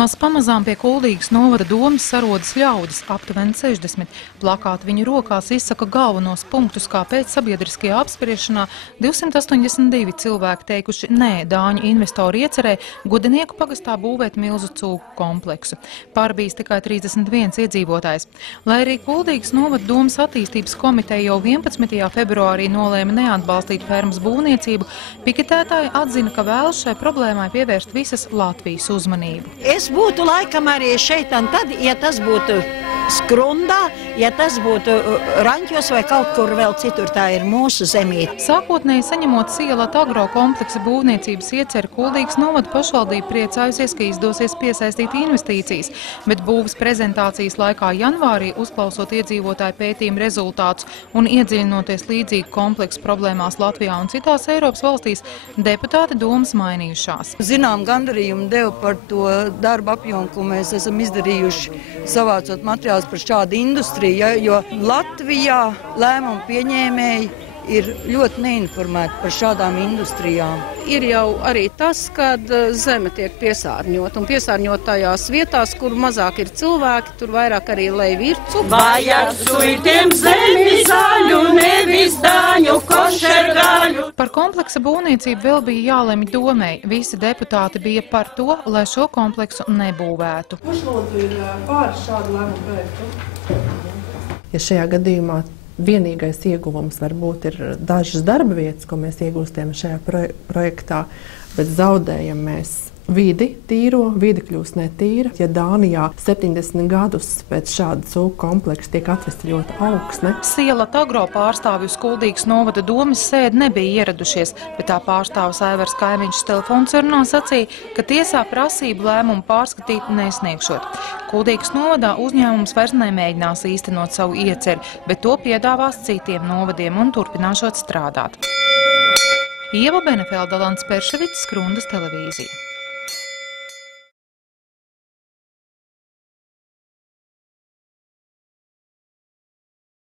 Maz pamazām pie Kuldīgas novada domas sarodas ļaudis, aptuveni 60. Plakāti viņu rokās izsaka galvenos punktus, kāpēc sabiedriskajā apspriešanā 282 cilvēki teikuši nē dāņu investoru iecerē Gudinieku pagastā būvēt milzu cūku kompleksu. Pārbijis tikai 31 iedzīvotājs. Lai arī Kuldīgas novada domas attīstības komiteja jau 11. februārī nolēma neatbalstīt fermas būvniecību, piketētāji atzina, ka vēlas šai problēmai pievērst visas Latvijas uzmanību. Es būtu laikam arī šeit un tad, ja tas būtu Skrundā, ja tas būtu Raņķos vai kaut kur vēl citur, tā ir mūsu zemīte. Sākotnēji saņemot Sielata agro kompleksa būvniecības ieceri, Kuldīgas novada pašvaldība priecājusies, ka izdosies piesaistīt investīcijas, bet būvas prezentācijas laikā janvārī, uzklausot iedzīvotāju pētījumu rezultātus un iedziļinoties līdzīgu kompleksu problēmās Latvijā un citās Eiropas valstīs, deputāti domas mainījušās. Zinām, gandarījumu deva par to darba apjomu, ko mēs esam izdarījuši, savācot materiālus par šādu industriju, jo Latvijā lēmumu pieņēmēji ir ļoti neinformēti par šādām industrijām. Ir jau arī tas, kad zeme tiek piesārņot, un piesārņot tajās vietās, kur mazāk ir cilvēki, tur vairāk arī lej vircu. Vajag suitiem zemi zaļu, nevis dāņu košergaļu. Par kompleksa būvniecību vēl bija jālemj domei. Visi deputāti bija par to, lai šo kompleksu nebūvētu. Kurš lūdzu ir pār šādu lēmumu projektu? Ja šajā gadījumā vienīgais ieguvums varbūt ir dažas darba vietas, ko mēs iegūstam šajā projektā, bet zaudējam mēs vidi tīro, vidi kļūst netīra. Ja Dānijā 70 gadus pēc šāda cūku kompleksa tiek atvesļota augsne. Sielata agro pārstāvju uz Kuldīgas novada domas sēdi nebija ieradušies, bet tā pārstāvis Aivars Kaimiņš telefonsarunā sacīja, ka tiesā prasību lēmumu pārskatīt nesniegšot. Kuldīgas novadā uzņēmums vairs nemēģinās īstenot savu ieceri, bet to piedāvās citiem novadiem un turpināšot strādāt. Ieva Benefelda, Lants Perševits, Skrundas televīzija.